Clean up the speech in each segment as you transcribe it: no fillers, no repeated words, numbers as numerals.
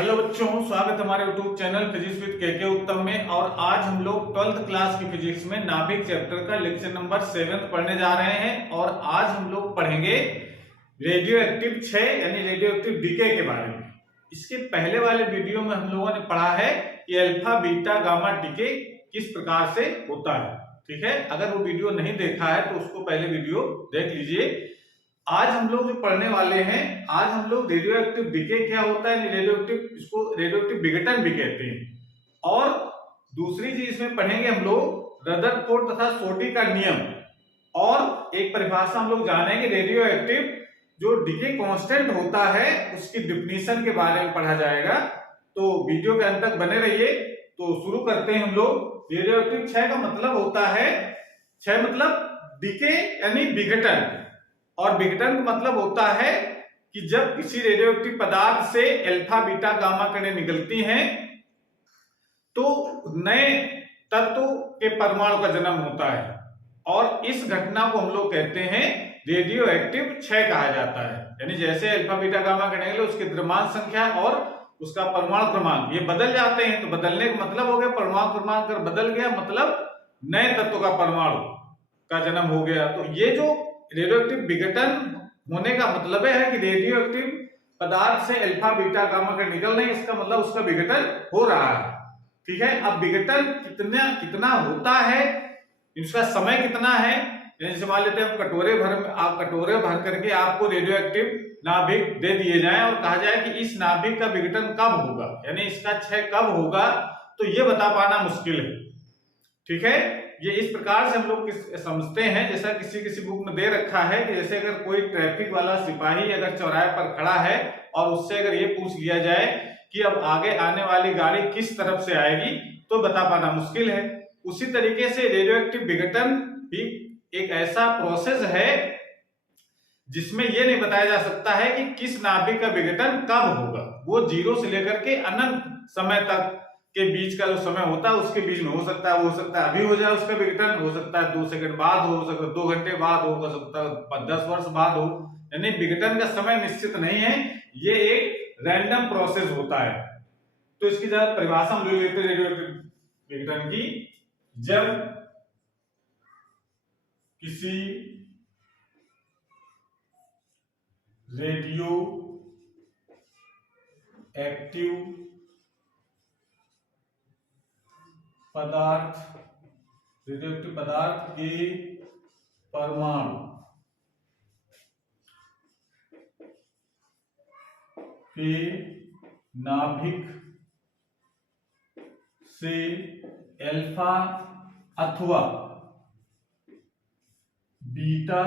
Hello बच्चों, स्वागत है हमारे यूट्यूब चैनल फिजिक्स विद के उत्तम में। और आज हम लोग 12th क्लास की फिजिक्स में नाभिक चैप्टर का लेक्चर नंबर 7 पढ़ने जा रहे हैं। और आज हम लोग पढ़ेंगे रेडियो एक्टिव 6 यानी रेडियो एक्टिव डीके के बारे में। इसके पहले वाले वीडियो में हम लोगों ने पढ़ा है कि अल्फा बीटा गामा डीके किस प्रकार से होता है। ठीक है, अगर वो वीडियो नहीं देखा है तो उसको पहले वीडियो देख लीजिए। आज हम लोग जो पढ़ने वाले हैं, आज हम लोग रेडियो एक्टिव डीके क्या होता है, रेडियो एक्टिव, इसको रेडियो एक्टिव विघटन भी कहते हैं। और दूसरी चीज इसमें पढ़ेंगे हम लोग रदरफोर्ड तथा सोडी का नियम। और एक परिभाषा हम लोग जानेंगे रेडियो एक्टिव जो डीके कांस्टेंट होता है उसकी डिफिनीशन के बारे में पढ़ा जाएगा। तो वीडियो के अंत तक बने रहिए। तो शुरू करते हैं हम लोग। रेडियो एक्टिव 6 का मतलब होता है, 6 मतलब डीके यानी विघटन, और विघटन का मतलब होता है कि जब किसी रेडियोएक्टिव पदार्थ से अल्फा बीटा गामा किरणें निकलती हैं तो नए तत्व के परमाणु का जन्म होता है। और इस घटना को हम लोग कहते हैं रेडियो एक्टिव 6 कहा जाता है। यानी जैसे अल्फा बीटा गामा किरणें उसकी द्रव्यमान संख्या और उसका परमाणु क्रमांक ये बदल जाते हैं। तो बदलने का मतलब हो गया परमाणु क्रमांक अगर बदल गया मतलब नए तत्व का परमाणु का जन्म हो गया। तो ये जो रेडियोएक्टिव विघटन होने का मतलब है कि रेडियोएक्टिव पदार्थ से अल्फा बीटा गामा किरण निकल रहे हैं, इसका मतलब उसका विघटन हो रहा है। ठीक है, अब विघटन कितना होता है, इसका समय कितना है। जैसे मान लेते हैं आप कटोरे भर करके आपको रेडियोएक्टिव नाभिक दे दिए जाएं और कहा जाए कि इस नाभिक का विघटन कब होगा, यानी इसका क्षय कब होगा, तो ये बता पाना मुश्किल है। ठीक है, ये इस प्रकार से हम लोग समझते हैं। जैसा किसी बुक में दे रखा है कि जैसे अगर कोई ट्रैफिक वाला सिपाही अगर चौराहे पर खड़ा है और उससे अगर ये पूछ लिया जाए कि अब आगे आने वाली गाड़ी किस तरफ से आएगी तो बता पाना मुश्किल है। उसी तरीके से रेडियोएक्टिव विघटन भी एक ऐसा प्रोसेस है जिसमें यह नहीं बताया जा सकता है कि किस नाभिक का विघटन कब होगा। वो 0 से लेकर के अनंत समय तक के बीच का जो समय होता है उसके बीच में हो सकता है अभी हो जाए उसका विघटन, हो सकता है 2 सेकंड बाद हो सकता है 2 घंटे बाद हो सकता है 10 वर्ष बाद हो। यानी विघटन का समय निश्चित नहीं है, ये एक रैंडम प्रोसेस होता है। तो इसकी ज्यादा परिभाषा हम ले लेते हैं रेडियोएक्टिव विघटन की। जब किसी रेडियो एक्टिव रेडियोएक्टिव पदार्थ के परमाणु के नाभिक से अल्फा अथवा बीटा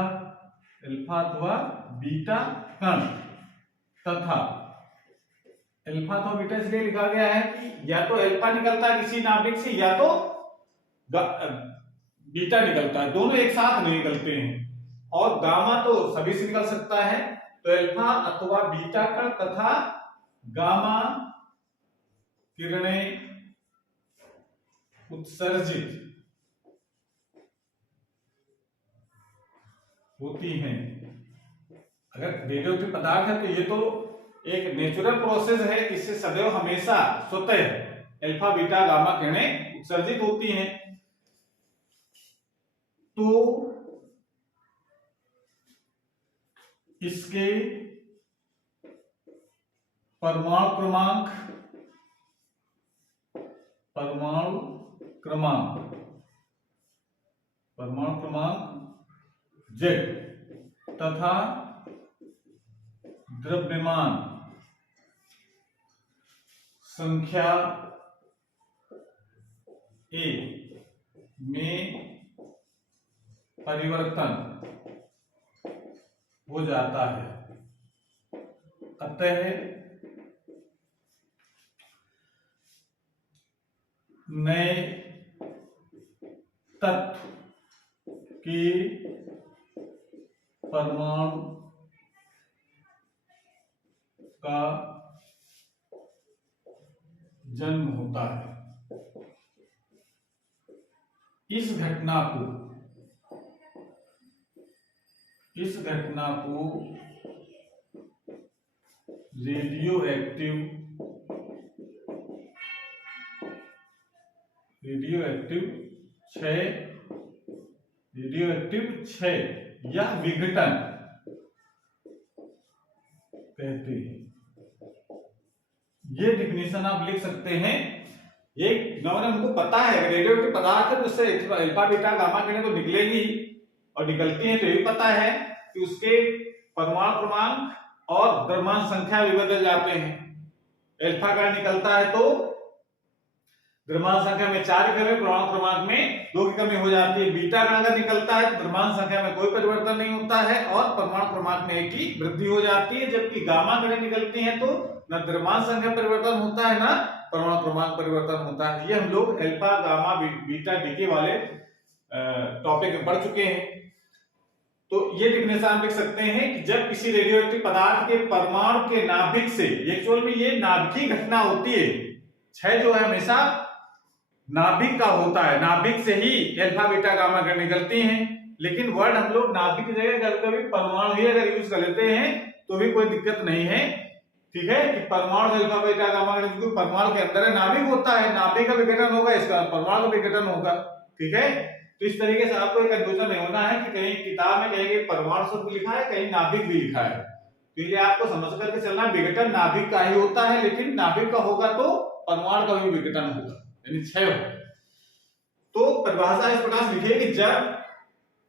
कण तथा अल्फा तो बीटा इसलिए लिखा गया है कि या तो अल्फा निकलता है किसी नाभिक से या तो बीटा निकलता है, दोनों एक साथ नहीं निकलते हैं। और गामा तो सभी से निकल सकता है। तो अल्फा अथवा बीटा कण तथा गामा किरणें उत्सर्जित होती हैं। अगर रेडियोएक्टिव पदार्थ है तो ये तो एक नेचुरल प्रोसेस है, इससे सदैव हमेशा स्वतः अल्फा बीटा गामा किरणें उत्सर्जित होती हैं। तो इसके परमाणु क्रमांक Z तथा द्रव्यमान संख्या A में परिवर्तन हो जाता है। अतः नए तत्व के परमाणु का जन्म होता है। इस घटना को रेडियो एक्टिव रेडियोएक्टिव क्षय या विघटन कहते हैं। ये डिफिनेशन आप लिख सकते हैं। एक नॉर्मल हमको पता है रेडियोएक्टिव पदार्थ है तो उससे अल्फा बीटा गामा किरणें तो निकलेगी और निकलती हैं, तो ये पता है कि उसके परमाणु क्रमांक और द्रव्यमान संख्या भी बदल जाते हैं। अल्फा का निकलता है तो द्रव्यमान संख्या में 4 की कमी, परमाणु क्रमांक में 2 की कमी हो जाती है। बीटा का अगर निकलता है तो द्रव्यमान संख्या में कोई परिवर्तन नहीं होता है और परमाणु क्रमांक में 1 की वृद्धि हो जाती है। जबकि गामा किरणें निकलती हैं तो न द्रव्यमान संख्या परिवर्तन होता है ना परमाणु क्रमांक परिवर्तन होता है। ये हम लोग अल्फा गामा बीटा डीके वाले टॉपिक में पढ़ चुके हैं। तो ये डिफिनेशन आप लिख सकते हैं कि जब किसी रेडियोएक्टिव पदार्थ के परमाणु के नाभिक से, एक्चुअल में ये नाभिकीय घटना होती है, क्षय जो है हमेशा नाभिक का होता है, नाभिक से ही अल्फा बीटा गामा किरण निकलती हैं। लेकिन वर्ड हम लोग नाभिक की जगह कभी कभी परमाणु भी अगर यूज कर लेते हैं तो भी कोई दिक्कत नहीं है, ठीक है, कि परमाणु से अल्फा बीटा गामा किरण, क्योंकि परमाणु के अंदर है, नाभिक होता है, नाभिक का विघटन होगा, इसका परमाणु का विघटन होगा, ठीक है। तो इस तरीके से आपको एक कंफ्यूजन नहीं होना है कि कहीं किताब में कहीं परमाणु शब्द लिखा है, कहीं नाभिक भी लिखा है। तो ये आपको समझ करके चलना, विघटन नाभिक का ही होता है, लेकिन नाभिक का होगा तो परमाणु का भी विघटन होगा, यानी क्षय होगा। तो परिभाषा इस प्रकार से लिखिए कि जब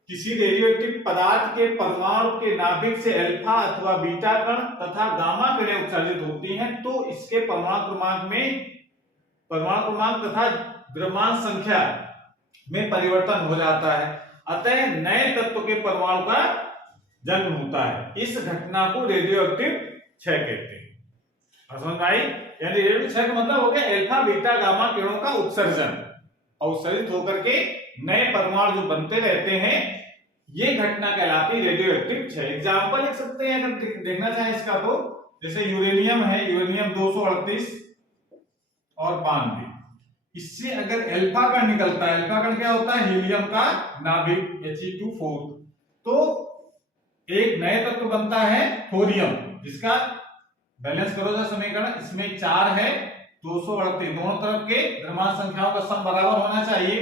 किसी रेडियोएक्टिव पदार्थ के परमाणु के नाभिक से अल्फा अथवा बीटा कण तथा गामा किरणें उत्सर्जित होती हैं तो इसके परमाणु क्रमांक तथा द्रव्यमान संख्या में परिवर्तन हो जाता है, अतः नए तत्व के परमाणु का जन्म होता है। इस घटना को रेडियोएक्टिव क्षय कहते हैं। समझ में आई? यानी रेडियोएक्टिव क्षय का मतलब हो गया अल्फा बीटा गामा किरणों का उत्सर्जन, और उत्सर्जित होकर के नए परमाणु जो बनते रहते हैं, ये घटना कहलाती है रेडियोएक्टिव क्षय। एग्जांपल लिख सकते हैं अगर देखना चाहें इसका तो, जैसे यूरेनियम है, यूरेनियम 238 और 92, इससे अगर अल्फा कण निकलता है, अल्फा कण क्या होता है, हीलियम का नाभिक He2 4, तो एक नए तत्व बनता है थोरियम, जिसका बैलेंस करो जरा समीकरण, इसमें 4 है, 238, दोनों तरफ के द्रव्यमान संख्याओं का सम बराबर होना चाहिए।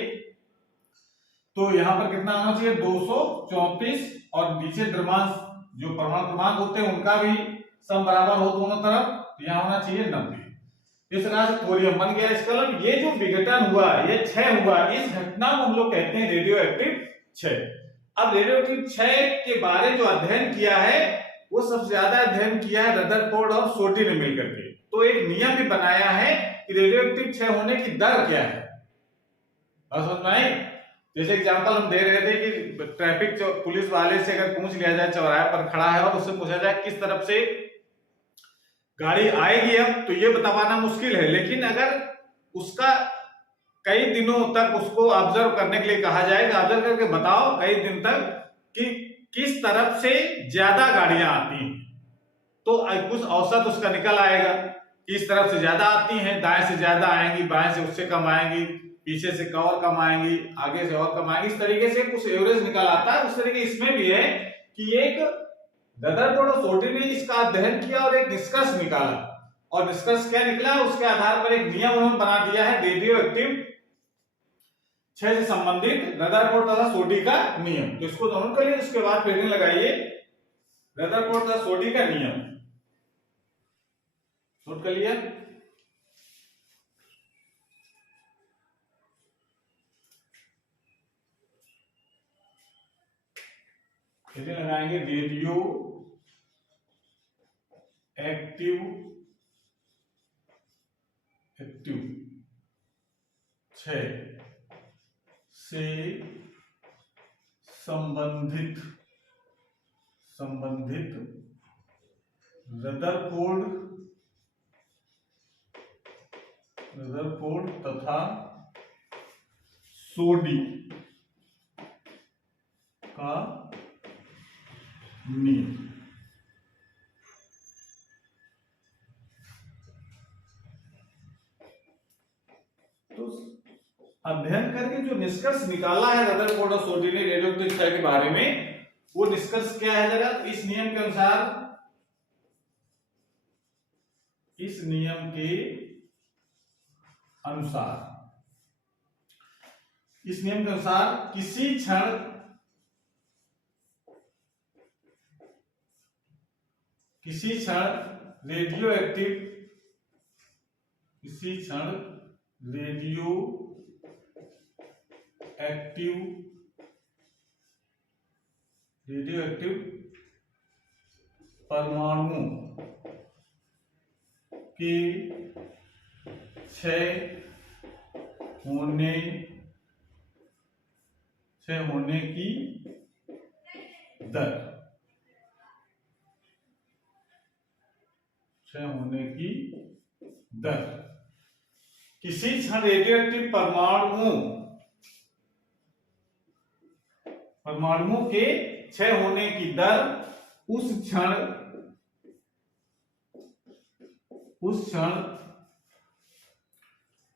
तो यहां पर कितना होना चाहिए, 234, और नीचे द्रव्यमान जो परमाणु क्रमांक होते हैं उनका भी सम बराबर हो दोनों तरफ, तो यहां होना चाहिए 90। इस तरह से थोरियम बन गया। इसका मतलब ये जो विघटन हुआ, ये क्षय हुआ, इस घटना को हम लोग कहते हैं रेडियोएक्टिव क्षय। अब रेडियोएक्टिव क्षय के बारे जो अध्ययन किया है वो सबसे ज्यादा अध्ययन किया है रदरफोर्ड और सोटी ने मिलकर के। तो एक नियम भी बनाया है कि रेडियोएक्टिव क्षय होने की दर क्या है। समझ में आई? जैसे एग्जांपल हम दे रहे थे कि ट्रैफिक पुलिस वाले से अगर पूछ लिया जाए, चौराहे पर खड़ा है और उससे पूछा जाए किस तरफ से गाड़ी आएगी, अब तो ये बताना मुश्किल है, लेकिन अगर उसका कई दिनों तक उसको ऑब्जर्व करने के लिए कहा जाए, ऑब्जर्व करके बताओ कई दिन तक कि किस तरफ से ज्यादा गाड़ियां आती हैं, तो कुछ औसत उसका निकल आएगा, किस तरफ से ज्यादा आती हैं, दाएं से ज्यादा आएंगी, बाएं से उससे कम आएंगी, पीछे से और कम आएंगी, आगे से और कम आएंगी, इस तरीके से कुछ एवरेज निकल आता है। उस तरीके इसमें भी है कि एक रदरफोर्ड और सोटी ने इसका अध्ययन किया और एक निष्कर्ष निकाला, और निष्कर्ष क्या निकला, उसके आधार पर एक नियम उन्होंने बना दिया है रेडियोएक्टिव क्षय से संबंधित रदरफोर्ड तथा सोटी का नियम। तो इसको नोट कर लिए, उसके बाद फिर लगाइए रदरफोर्ड तथा सोटी का नियम, नोट कर लिया। फिर लगाएंगे रेडियो एक्टिव क्षय से संबंधित रदरफोर्ड तथा सोडी का नियम। तो अध्ययन करके जो निष्कर्ष निकाला है रदरफोर्ड और सोडी ने रेडियोएक्टिव क्षय के बारे में, वो निष्कर्ष क्या है जरा, इस नियम के अनुसार इस नियम के अनुसार किसी क्षण रेडियो एक्टिव परमाणु के क्षय होने की दर, किसी क्षण रेडियोएक्टिव परमाणुओं के क्षय होने की दर उस क्षण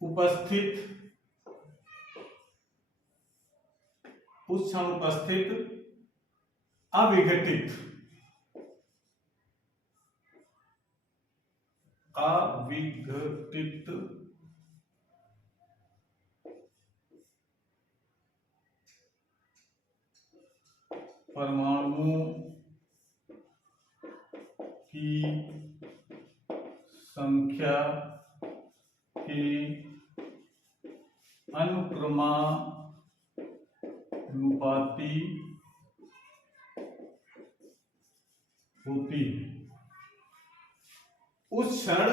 उपस्थित अविघटित परमाणुओं की संख्या के अनुक्रमानुपाती होती है। उस क्षण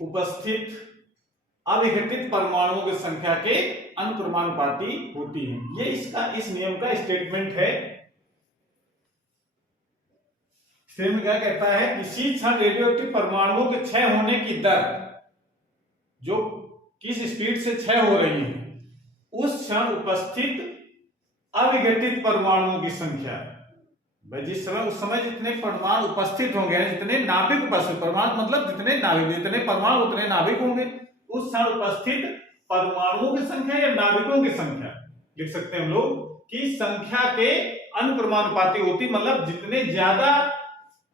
उपस्थित अविघटित परमाणुओं की संख्या के अनुक्रमानुपाती होती है। ये इस नियम का स्टेटमेंट है। स्टेटमेंट क्या कहता है? किसी क्षण रेडियोएक्टिव परमाणुओं के क्षय होने की दर, जो किस स्पीड से क्षय हो रही है, उस क्षण उपस्थित अविघटित परमाणुओं की संख्या, जिस समय उस समय जितने परमाणु उपस्थित होंगे, जितने नाभिक उपस्थित, परमाणु मतलब जितने नाभिक, जितने परमाणु उतने नाभिक होंगे, उस क्षण उपस्थित परमाणुओं की संख्या या नाभिकों की संख्या लिख सकते हैं हम लोग कि संख्या के अनुक्रमानुपाती होती, मतलब जितने ज्यादा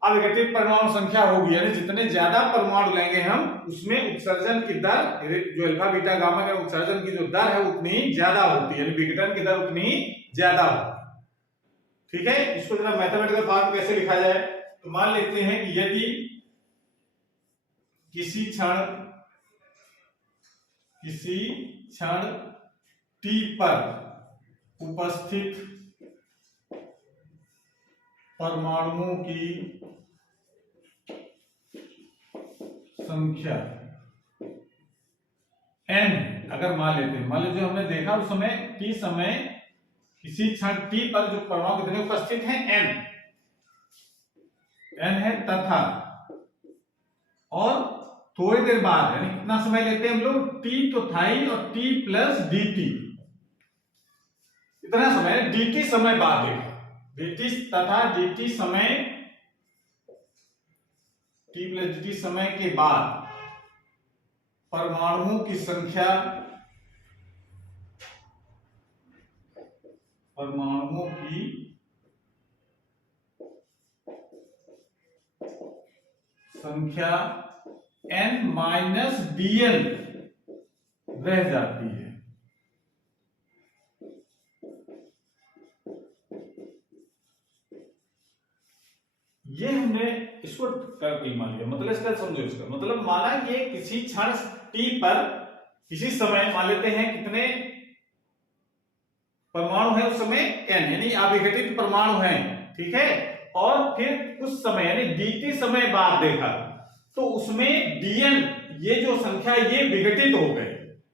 अविघटित परमाणु संख्या होगी, यानी जितने ज्यादा परमाणु लेंगे हम, उसमें उत्सर्जन की दर, जो अल्फा बीटा गामा का उत्सर्जन की जो दर है उतनी ज्यादा होती है, यानी विघटन की दर उतनी ज्यादा होती है। ठीक है, इसको जरा मैथमेटिकल फॉर्म कैसे लिखा जाए? तो मान लेते हैं कि यदि किसी क्षण t पर उपस्थित परमाणुओं की संख्या n, अगर मान लीजिए हमने देखा उस समय t समय किसी क्षण t पर जो परमाणु कितने उपस्थित हैं, n है, तथा और थोड़ी देर बाद, यानी कितना समय लेते हैं हम लोग, t तो था ही, और t प्लस dt, इतना समय dt समय बाद देखा, dt तथा dt समय, t प्लस dt समय के बाद परमाणुओं की संख्या, n माइनस dn रह जाती है। ये हमने इसको करके मान लिया, मतलब इसका समझो, इसका मतलब माना ये किसी क्षण t पर किसी समय मान लेते हैं कितने परमाणु है उस समय n, यानी अविघटित परमाणु हैं, ठीक है, और फिर कुछ समय यानी dt समय बाद देखा तो उसमें dn ये जो संख्या ये विघटित हो गए,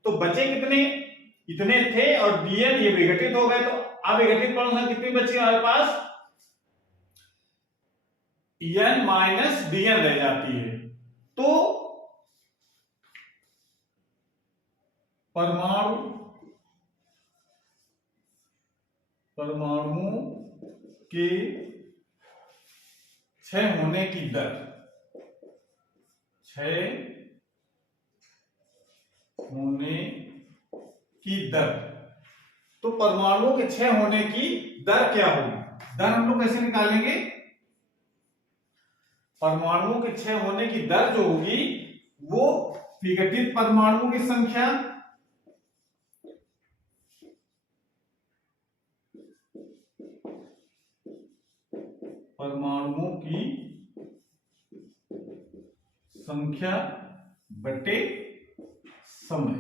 तो बचे कितने, इतने थे, और dn ये विघटित हो गए, तो अविघटित परमाणु कितनी बची हमारे पास, n माइनस dn रह जाती है। तो परमाणुओं के क्षय होने की दर, तो परमाणुओं के क्षय होने की दर क्या होगी? दर हम लोग कैसे निकालेंगे? परमाणुओं के क्षय होने की दर जो होगी वो विघटित परमाणुओं की संख्या परमाणुओं की संख्या बटे समय,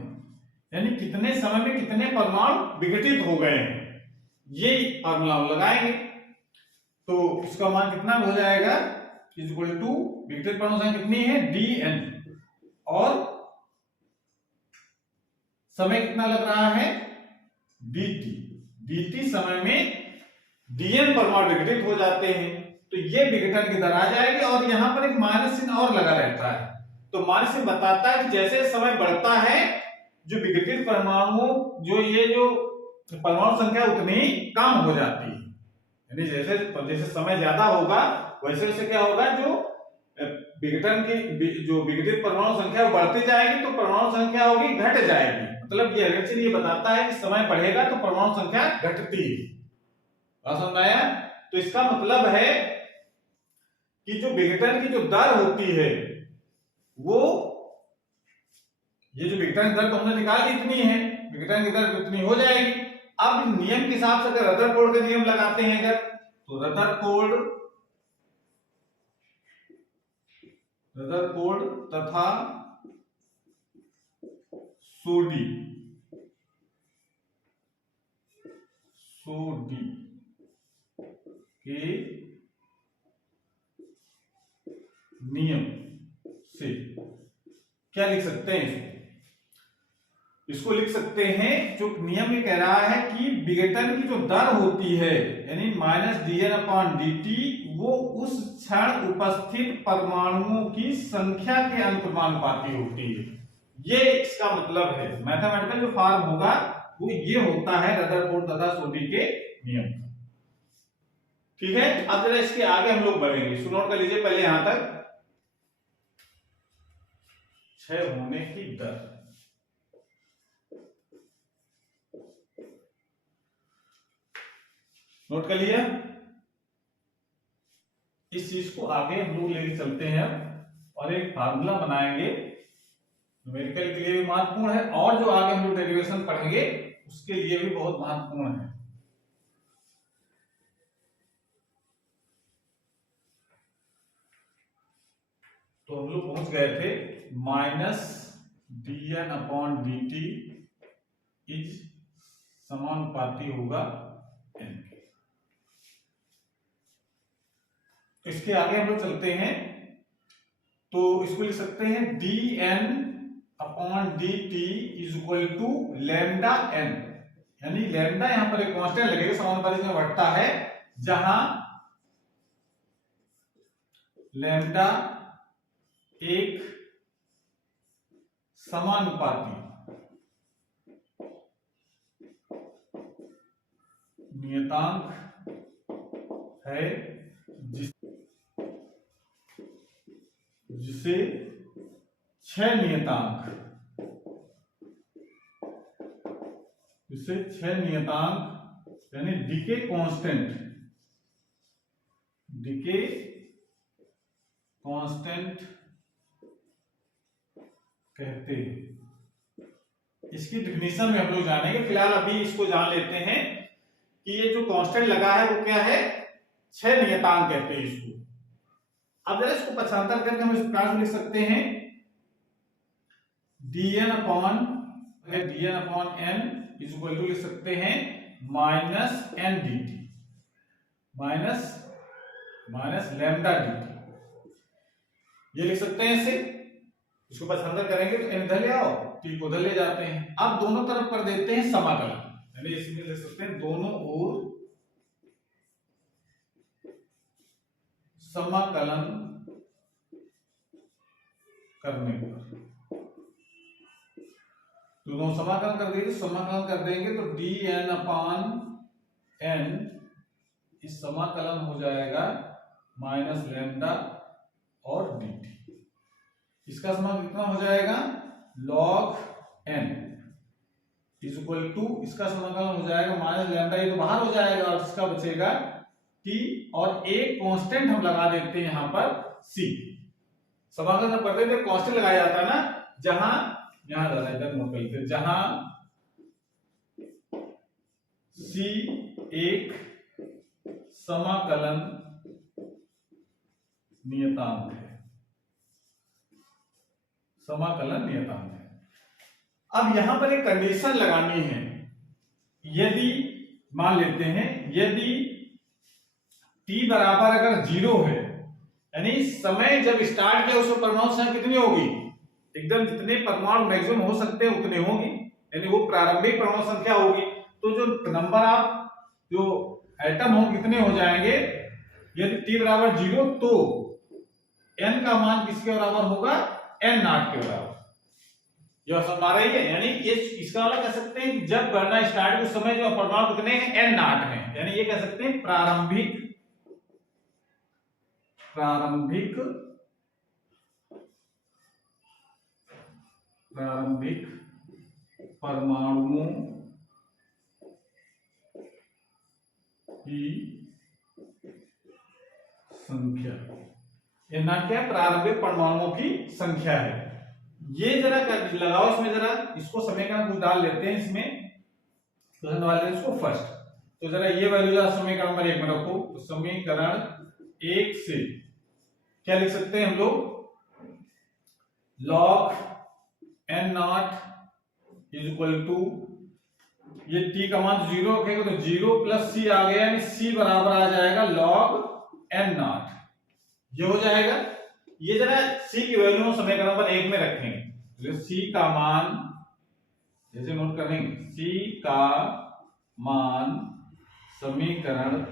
यानी कितने समय में कितने परमाणु विघटित हो गए हैं, ये फॉर्मूला लगाएंगे। तो इसका मान कितना हो जाएगा, इक्वल टू विघटित परमाणु संख्या कितनी है dn, और समय कितना लग रहा है dt समय में dn परमाणु विघटित हो जाते हैं, तो ये विघटन की दर आ जाएगी। और यहां पर एक माइनस चिन्ह और लगा रहता है, तो माइनस चिन्ह बताता है कि जैसे समय बढ़ता है जो विघटित परमाणु जो परमाणु संख्या उतनी ही कम हो जाती है, यानी जैसे जैसे समय ज्यादा होगा वैसे वैसे क्या होगा, जो विघटन की जो विघटित परमाणु संख्या बढ़ती जाएगी तो परमाणु संख्या होगी घट जाएगी। मतलब ये रिएक्शन ये बताता है कि समय बढ़ेगा तो परमाणु संख्या घटती है। समझ आया? तो इसका मतलब है कि जो विघटन की जो दर होती है वो, ये जो विघटन की दर तो हमने निकाल दी इतनी है, विघटन की दर इतनी हो जाएगी। अब नियम के हिसाब से अगर रदरफोर्ड का नियम लगाते हैं अगर, तो रदरफोर्ड तथा सोडी के नियम से क्या लिख सकते हैं, इसको लिख सकते हैं, जो नियम ये कह रहा है कि विघटन की जो दर होती है यानी -dn/dt वो उस क्षण उपस्थित परमाणुओं की संख्या के अनुपाती होती है। ये इसका मतलब है, मैथमेटिकल जो फॉर्म होगा वो ये होता है रदरफोर्ड तथा सोडी के नियम का। ठीक है, अब जरा इसके आगे हम लोग बढ़ेंगे, सुनो कर लीजिए पहले यहां तक। क्षय होने की दर, नोट कर लिया। इस चीज को आगे हम लोग लेके चलते हैं और एक फार्मूला बनाएंगे, न्यूमेरिकल के लिए भी महत्वपूर्ण है और जो आगे हम लोग डेरिवेशन पढ़ेंगे उसके लिए भी बहुत महत्वपूर्ण है। तो हम लोग पहुंच गए थे -dn/dt इज समानुपाती होगा n के। इसके आगे हम लोग चलते हैं, तो इसको लिख सकते हैं dn/dt is equal to lambda n, यानी लैम्डा यहां पर एक कांस्टेंट लगेगा, समानुपाती में बढ़ता है, जहां लैम्डा एक समानुपाती नियतांक है जिसे क्षय नियतांक यानी डीके कांस्टेंट कहते हैं। इसकी डिफिनीशन में हम लोग जानेंगे, फिलहाल अभी इसको जान लेते हैं कि ये जो कांस्टेंट लगा है वो क्या है, क्षय नियतांक कहते हैं इसको। अब जरा इसको पक्षांतर करके हम इस प्रकार से लिख सकते हैं dn/n इज इक्वल टू लिख सकते हैं -n/dt माइनस लैम्डा dt, ये लिख सकते हैं ऐसे। इसको पक्षांतर करेंगे तो n इधर ले आओ, t को उधर ले जाते हैं। अब दोनों तरफ कर देते हैं समाकलन, यानी इसमें लिख सकते हैं दोनों ओर समाकलन करने पर, दोनों समाकलन कर देंगे, समाकलन कर देंगे तो dn/n इस समाकलन हो जाएगा माइनस लैम्डा और dt। इसका समाकलन कितना हो जाएगा log n is equal to, इसका समाकलन हो जाएगा माइनस लैम्डा, ये तो बाहर हो जाएगा और इसका बचेगा t, और एक कांस्टेंट हम लगा देते हैं यहां पर c। समाकलन जब करते हैं कांस्टेंट लगाया जाता है ना, जहां यहां इधर नोट कर लीजिए, जहां c एक समाकलन नियतांक है, समाकलन नियतांक है। अब यहां पर एक कंडीशन लगानी है। यदि मान लेते हैं यदि t बराबर अगर 0 है, यानी समय जब स्टार्ट किया उसमें परमाणु संख्या कितनी होगी, एकदम जितने परमाणु मैक्सिमम हो सकते हैं उतने होंगी, यानी वो प्रारंभिक परमाणु संख्या होगी। तो जो नंबर ऑफ जो एटम हो कितने हो जाएंगे, यदि t बराबर 0 तो n का मान किसके बराबर होगा, n नॉट के बराबर। जो समझ रही है, यानी ये इसका वाला कह सकते हैं कि जब गणना स्टार्ट उस समय जो परमाणु कितने हैं, n नॉट हैं, यानी ये कह सकते हैं प्रारंभिक परमाणुओं की संख्या, ये ना क्या प्रारंभिक परमाणुओं की संख्या है। ये जरा लगाओ इसमें, जरा इसको समीकरण कुछ डाल लेते हैं इसमें, तो हम डाल दें इसको फर्स्ट। तो जरा ये वैल्यू जरा समीकरण नंबर 1 में रखो। तो समीकरण 1 से क्या लिख सकते हैं हम लोग, log n naught is equal to, ये t का मान 0 रखेगा तो 0 प्लस c आ गया, यानी c बराबर आ जाएगा log n नॉट, ये हो जाएगा। ये जरा c की वैल्यू हम समीकरण नंबर 1 में रखेंगे। तो c का मान जैसे नोट करेंगे, c का मान समीकरण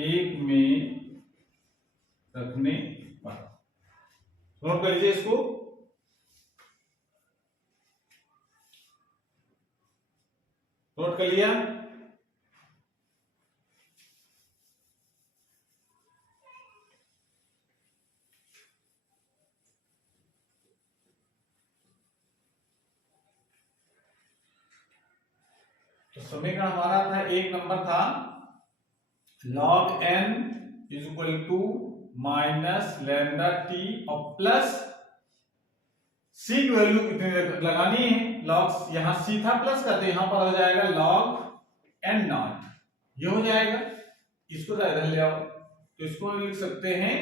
1 में रखने पर, नोट कर लीजिए इसको। नोट कर लिया। तो समीकरण हमारा था, एक नंबर था log n is equal to minus lambda t और प्लस c की वैल्यू कितनी लगानी है, log यहां c था प्लस का, तो यहां पर हो जाएगा log n नॉट, ये हो जाएगा। इसको इधर ले आओ, तो इसको लिख सकते हैं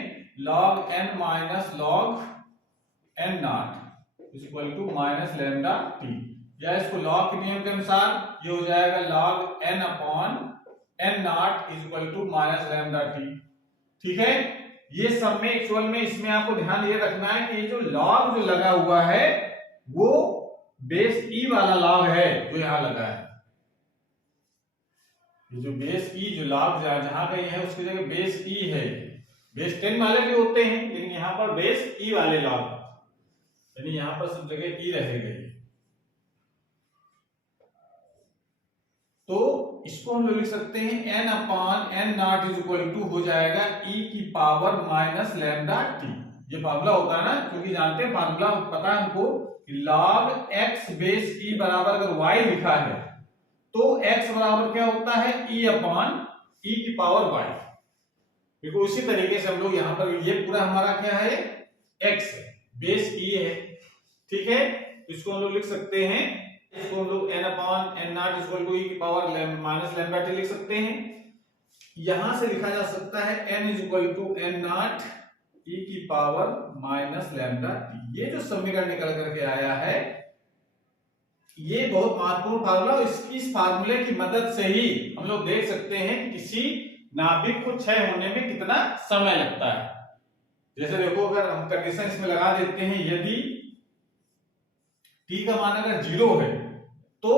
log n minus log n naught is equal to minus lambda t, या इसको लॉग के नियम के अनुसार ये हो जाएगा log n upon n naught is equal to minus lambda t. ठीक है, ये सब में एक्चुअल में इसमें आपको ध्यान ये रखना है कि ये जो लॉग जो लगा हुआ है वो बेस ई वाला लॉग है जो यहां लगा है। ये जो बेस ई जो लॉग जहां कहीं है उसकी जगह बेस ई है। बेस 10 वाले भी होते हैं, लेकिन यहां पर बेस ई वाले लॉग, यानी यहां पर सब जगह ई रहेगा। तो इसको हम लोग लिख सकते हैं n upon n naught is equal to हो जाएगा e की पावर माइनस लैम्डा टी। ये फार्मूला होता है ना, क्योंकि जानते हैं फार्मूला पता है हमको कि log x बेस e बराबर अगर y लिखा है तो x बराबर क्या होता है, e अपॉन e की पावर y। देखो उसी तरीके से हम लोग यहाँ पर ये पूरा हमारा क्या है, x बेस e है। ठीक है, इसको हम लोग लिख सकते हैं, इसको हम लोग n upon n naught is equal to e की पावर माइनस लैम्डा टी लिख सकते हैं। यहां से लिखा जा सकता है n is equal to n naught e की पावर माइनस लैम्डा टी। ये जो समीकरण निकल करके आया है ये बहुत महत्वपूर्ण फार्मूला, इस फार्मूले की मदद से ही हम लोग देख सकते हैं कि किसी नाभिक को क्षय होने में कितना समय लगता है। जैसे देखो, अगर हम कंडीशन इसमें लगा देते हैं, यदि t का मान अगर 0 है तो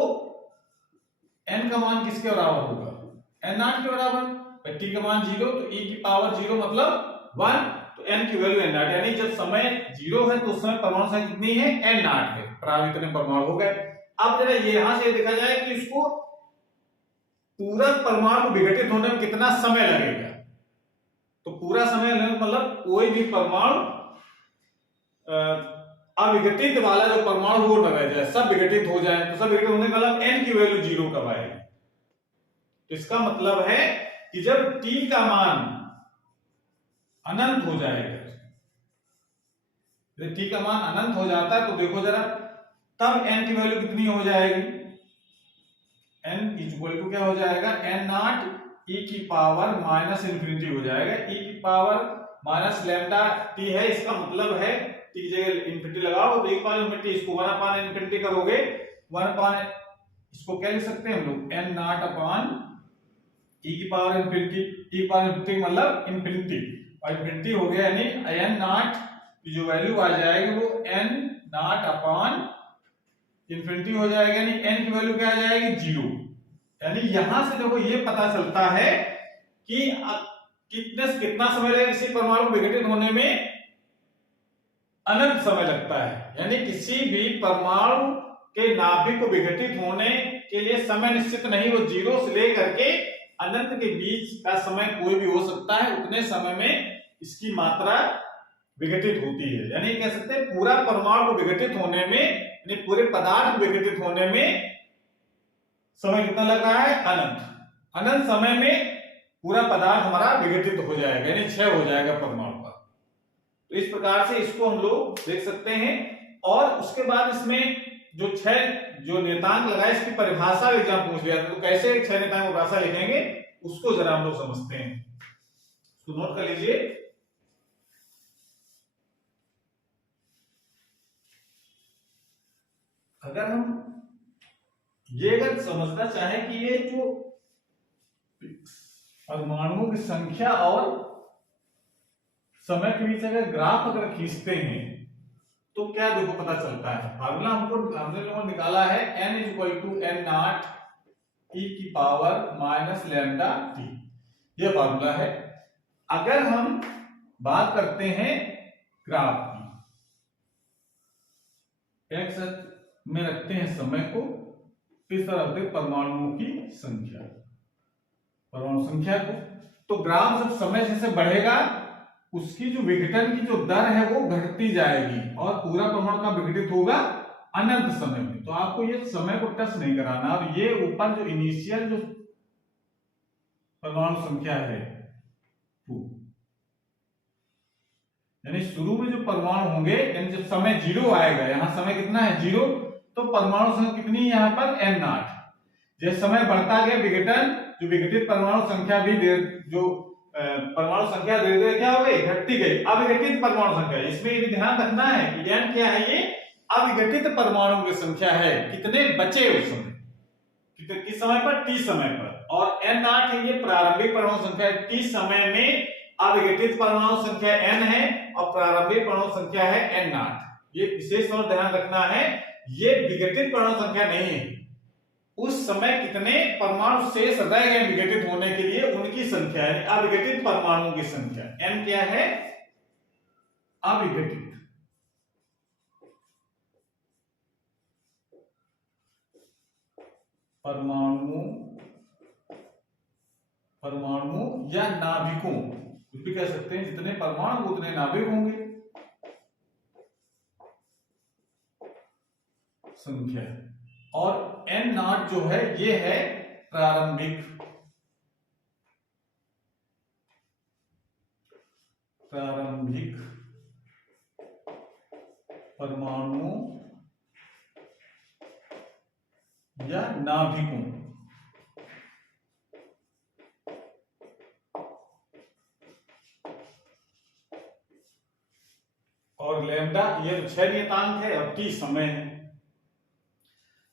n का मान किसके बराबर होगा, n नॉट के बराबर। t का मान 0 तो e की पावर 0 मतलब 1, तो n की वैल्यू n नॉट, यानी जब समय 0 है तो उस समय परमाणु संख्या कितनी है, n नॉट है, प्रारंभिक इतने परमाणु हो गए। अब जरा यहां से देखा जाए कि इसको पूरा परमाणु विघटित होने में कितना समय लगेगा। तो पूरा समय मतलब कोई भी परमाणु अविघटित वाला जो परमाणु वो न रह जाए, सब विघटित हो जाए, तो सब विघटित होने का मतलब n की वैल्यू 0 कब आएगी। तो इसका मतलब है कि जब t का मान अनंत हो जाएगा, जब t का मान अनंत हो जाता है तो देखो जरा, तब n की वैल्यू कितनी हो जाएगी, n इज इक्वल टू क्या हो जाएगा, n नॉट e की पावर माइनस इंफिनिटी हो जाएगा। e की पावर माइनस लैम्डा टी है। इसका मतलब है टी जगह इन्फिनिटी लगाओ तो एक पावर इन्फिनिटी, इसको 1 अपान इन्फिनिटी करोगे 1 अपान, इसको क्या लिख सकते हैं हम लोग n नॉट अपान e की पावर इन्फिनिटी। e की पावर इन्फिनिटी मतलब इन्फिनिटी, और इन्फिनिटी हो गया यानी n नॉट की जो वैल्यू आ जाएगी वो n नॉट अपान इन्फिनिटी हो जाएगा, यानी n की वैल्यू क्या आ जाएगी 0। यानी यहां से देखो ये पता चलता है कि कितना समय लगेगा किसी परमाणु विघटित होने में, अनंत समय लगता है। यानी किसी भी परमाणु के नाभिक को विघटित होने के लिए समय निश्चित नहीं, वो 0 से लेकर के अनंत के बीच का समय कोई भी हो सकता है, उतने समय में इसकी मात्रा विघटित होती है। यानी कह सकते हैं पूरा परमाणु विघटित होने में, यानी पूरे पदार्थ विघटित होने में समय कितना लग रहा है, अनंत। अनंत समय में पूरा पदार्थ हमारा विघटित हो जाएगा, यानी क्षय हो जाएगा परमाणु का। तो इस प्रकार से इसको हम लोग देख सकते हैं। और उसके बाद इसमें जो जो नियतांक लगा इसकी परिभाषा एग्जाम पूछ लिया था, तो कैसे 6 नियतांक की परिभाषा लिखेंगे उसको जरा हम लोग समझते हैं, तो नोट कर लीजिए। अगर हम ये अगर समझना चाहें कि ये जो परमाणुओं की संख्या और समय के बीच अगर ग्राफ अगर खींचते हैं तो क्या देखो पता चलता है। फार्मूला हमने लोगों ने निकाला है n = n नॉट e की पावर माइनस लैम्डा टी, ये फार्मूला है। अगर हम बात करते हैं ग्राफ की, x में रखते हैं समय को, इस तरह रखते परमाणुओं की संख्या, परमाणु संख्या को, तो ग्राफ जब समय जैसे बढ़ेगा उसकी जो विघटन की जो दर है वो घटती जाएगी और पूरा परमाणु का विघटित होगा अनंत समय में। तो आपको ये समय को टच नहीं कराना, और ये ऊपर जो इनिशियल जो परमाणु संख्या है यानी शुरू में जो परमाणु होंगे, यानी जब समय 0 आएगा, यहां समय कितना है 0, तो परमाणु संख्या कितनी है यहाँ पर n नॉट। जैसे समय बढ़ता गया विघटन, जो विघटित परमाणु संख्या भी जो परमाणु संख्या धीरे धीरे क्या हो गई, घटती गई। अविघटित परमाणु संख्या, इसमें ये ध्यान रखना है कि n क्या है, ये अविघटित परमाणु की संख्या है, कितने बचे उस समय, किस समय पर, t समय पर। और n नॉट है ये प्रारंभिक परमाणु संख्या, t समय में अविघटित परमाणु संख्या n है और प्रारंभिक परमाणु संख्या है n नॉट। ये विशेष तौर ध्यान रखना है, ये विघटित परमाणु संख्या नहीं है, उस समय कितने परमाणु शेष रह गए विघटित होने के लिए उनकी संख्या है, अविघटित परमाणुओं की संख्या। n क्या है, अविघटित परमाणु या नाभिकों, कुछ भी कह सकते हैं, जितने परमाणु उतने नाभिक होंगे संख्या। और n नॉट जो है ये है प्रारंभिक परमाणुओं या नाभिकों। और लैम्डा ये 6 नियतांक है और t समय है।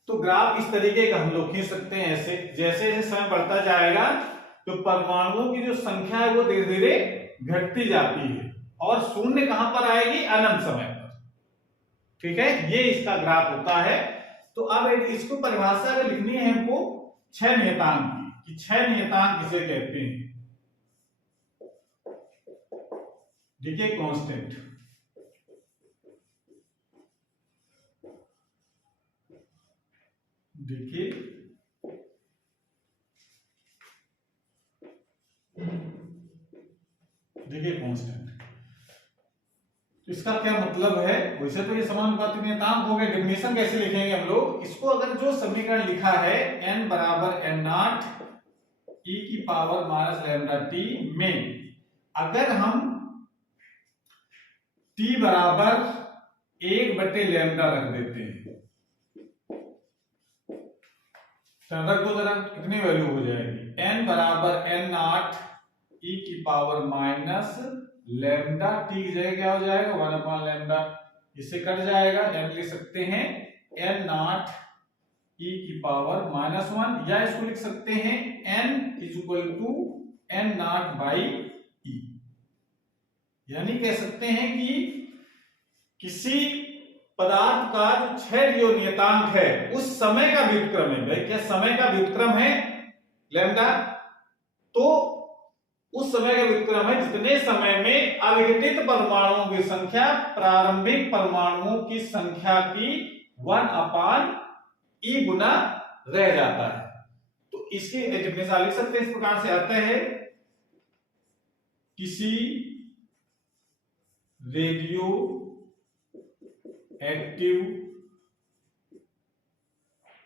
तो ग्राफ इस तरीके का हम लोग खींच सकते हैं, ऐसे जैसे जैसे समय बढ़ता जाएगा तो परमाणुओं की जो संख्या है वो धीरे धीरे घटती जाती है और शून्य कहां पर आएगी, अनंत समय पर। ठीक है, ये इसका ग्राफ होता है। तो अब इसको परिभाषा अगर लिखनी है हमको 6 नियतांक की, कि 6 नियतांक किसे कहते हैं। देखिए कांस्टेंट, देखिए कांस्टेंट, तो इसका क्या मतलब है। वैसे तो ये समानुपाती नियतांक हो गए, डेफिनेशन कैसे लिखेंगे हम लोग इसको। अगर जो समीकरण लिखा है n बराबर n नॉट e की पावर माइनस लैम्डा टी में अगर हम t बराबर 1/लैम्डा रख देते हैं, रख दो जरा, कितनी वैल्यू हो जाएगी, n बराबर n नॉट e की पावर माइनस लैम्डा टी की जगह क्या हो जाएगा 1 अपॉन लैम्डा, इससे कट जाएगा, एन लिख सकते हैं एन नॉट ई की पावर -1, या इसको लिख सकते हैं n is equal to n naught by e. यानी कह सकते हैं कि किसी पदार्थ का जो क्षय नियतांक है उस समय का व्युत्क्रम है, भाई क्या समय का व्युत्क्रम है लैम्डा, तो उस समय का व्युत्क्रम है जितने समय में अविघटित परमाणुओं की संख्या प्रारंभिक परमाणुओं की संख्या की 1 अपान ई गुना रह जाता है। तो इसकी डिफिनेशन लिख सकते हैं इस प्रकार से, आता है किसी रेडियो एक्टिव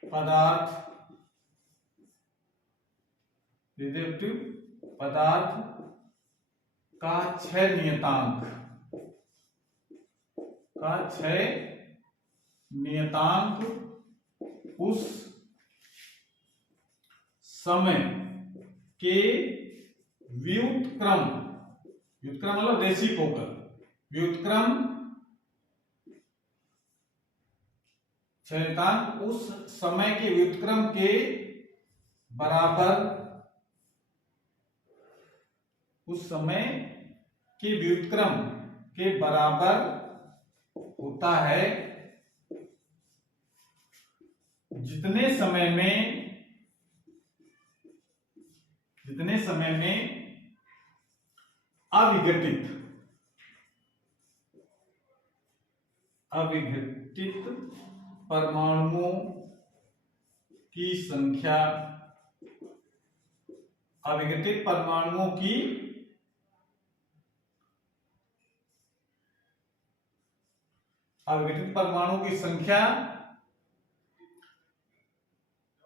पदार्थ का क्षय नियतांक उस समय के व्युत्क्रम मतलब रेसिप्रोकल व्युत्क्रम नियतांक उस समय के व्युत्क्रम के बराबर, उस समय के व्युत्क्रम के बराबर होता है जितने समय में अविघटित परमाणुओं की संख्या अविघटित परमाणुओं की संख्या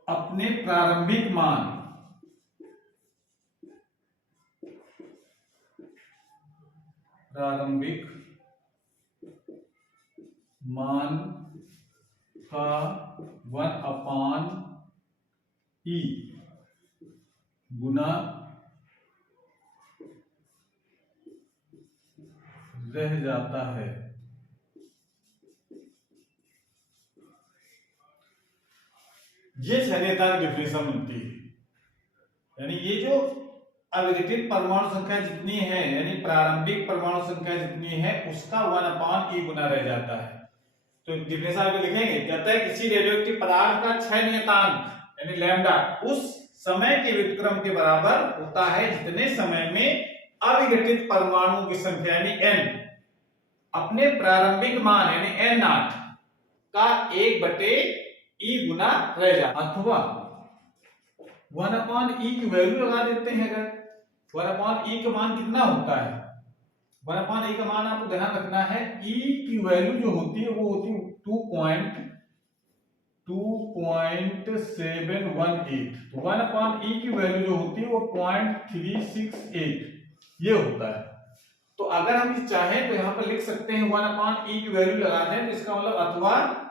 अपने प्रारंभिक मान का 1 अपान ई गुना रह जाता है। ये क्षयता की डिफिनेशन मिलती है। यानी ये जो अविघटित परमाणु संख्या जितनी है, यानी प्रारंभिक परमाणु संख्या जितनी है, उसका 1 अपान ई गुना रह जाता है। तो डिफिनेशन आप लिखेंगे, कहता है किसी रेडियोएक्टिव पदार्थ का क्षय नियतांक यानी लैम्डा उस समय के व्युत्क्रम के बराबर होता है जितने समय में अविघटित परमाणुओं की संख्या यानी n अपने प्रारंभिक मान यानी n नॉट का 1/e गुना रह जाता, अथवा 1 अपॉन ई की वैल्यू लगा देते हैं। अगर 1 अपॉन ई का मान कितना होता है, 1 अपॉन ई का मान आपको ध्यान रखना है, ई की वैल्यू जो होती है वो होती है 2.718। तो 1 अपॉन ई की वैल्यू जो होती है वो 0.368 ये होता है। तो अगर हम चाहें तो यहां पर लिख सकते हैं 1 अपॉन ई की वैल्यू लगा दें, तो इसका मतलब अथवा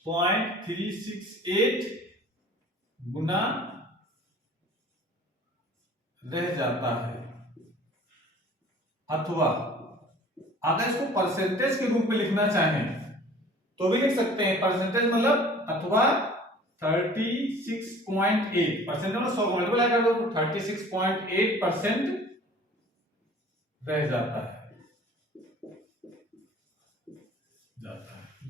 0.368 गुना रह जाता है, अथवा अगर इसको परसेंटेज के रूप में लिखना चाहें तो भी लिख सकते हैं। परसेंटेज मतलब अथवा 36.8 परसेंट मतलब 100 को मल्टीप्लाई कर दो तो 36.8% रह जाता है।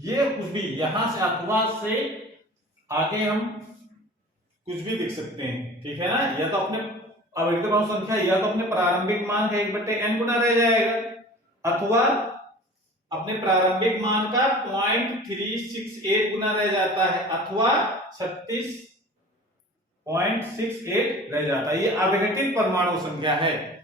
ये कुछ भी यहां से अथवा से आगे हम कुछ भी लिख सकते हैं, ठीक है ना। या तो अपने अविघटित परमाणु संख्या या तो अपने प्रारंभिक मान का 1/n गुना रह जाएगा, अथवा अपने प्रारंभिक मान का 0.368 गुना रह जाता है, अथवा 36.68 रह जाता है। ये अविघटित परमाणु संख्या है।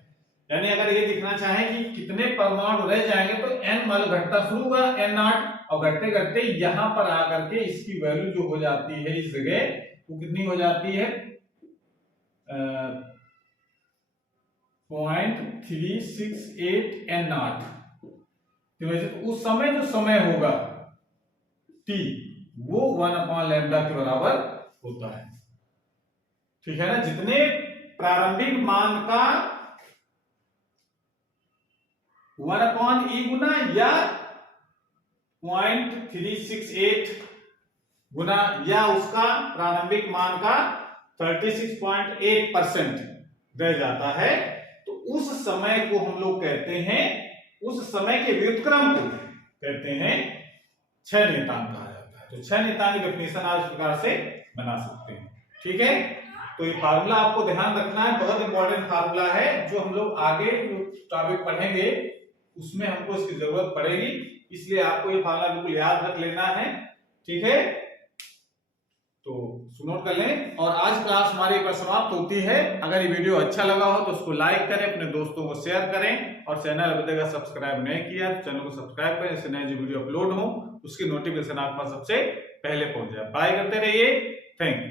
यानी अगर ये दिखना चाहें कि कितने परमाणु रह जाएंगे तो n मतलब घटता शुरू हुआ n नॉट, और घटते घटते यहां पर आकर के इसकी वैल्यू जो हो जाती है इस जगह वो कितनी हो जाती है 0.368 n नॉट। तो उस समय जो समय होगा t वो 1 अपॉन लैम्डा के बराबर होता है, ठीक है ना। जितने प्रारंभिक मान का 1/e गुना या 0.368 गुना या उसका प्रारंभिक मान का 36.8% रह जाता है, तो उस समय को हम लोग कहते हैं, उस समय के व्युत्क्रम को कहते हैं क्षय नियतांक कहा जाता है। तो क्षय नियतांक डेफिनेशन आज इस प्रकार से बना सकते हैं। ठीक है, तो ये फार्मूला आपको ध्यान रखना है, बहुत इंपॉर्टेंट फार्मूला है, जो हम लोग आगे जो टॉपिक पढ़ेंगे उसमें हमको इसकी जरूरत पड़ेगी, इसलिए आपको ये फार्मूला बिल्कुल याद रख लेना है। ठीक है, तो नोट कर लें। और आज क्लास हमारी पर समाप्त होती है। अगर ये वीडियो अच्छा लगा हो तो उसको लाइक करें, अपने दोस्तों को शेयर करें, और चैनल अभी तक सब्सक्राइब नहीं किया तो चैनल को सब्सक्राइब करें, इससे नए जो वीडियो अपलोड हो उसकी नोटिफिकेशन आप पास सबसे पहले पहुंच जाए। बाय करते रहिए, थैंक यू।